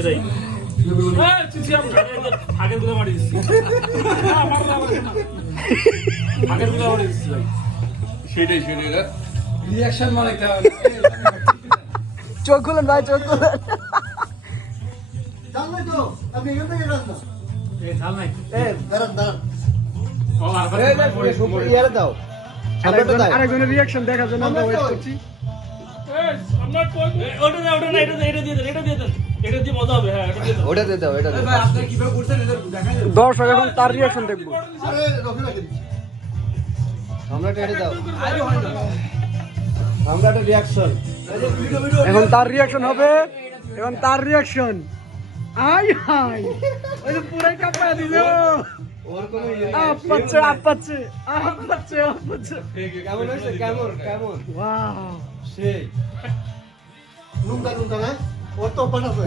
সেটাই আগের গুলো মারি দিচ্ছি আগের গুলো মারি দিচ্ছি ভাই সেটাই রিঅ্যাকশন মানে চোখ খুলেন ভাই, চোখ খুলেন। জানলাই তো আপনি এখান থেকে রাস্তা ঝাল নাই দাঁড়ান দাঁড়ান ইয়ারে দাও, সামনেটা দাও। আরেকজনের রিঅ্যাকশন দেখার জন্য আমরা ওয়েট করছি। ওটা না এটা দিয়ে দেন এটা দিয়ে মজা হবে। হ্যাঁ এটা দিয়ে দেন ওটা দিয়ে দাও, এটা দিয়ে দাও। আপনারা কিভাবে করছেন এটা দেখাই দেন। দর্শক এখন তার রিঅ্যাকশন দেখবো। আরে রফি রাখে দিচ্ছি সামনেটা এটা দাও, আরে হয় না। আমরা একটা রিঅ্যাকশন। এখন তার রিঅ্যাকশন হবে, এখন তার রিঅ্যাকশন। আই হাই, ওই যে পুরাই কাঁপায় দিল। আপাচ্ছে আপাচ্ছে আপাচ্ছে আপাচ্ছে। কেমন হয়েছে? কেমন ওয়াও, সেই নুনটা না ওর তো অভ্যাস আছে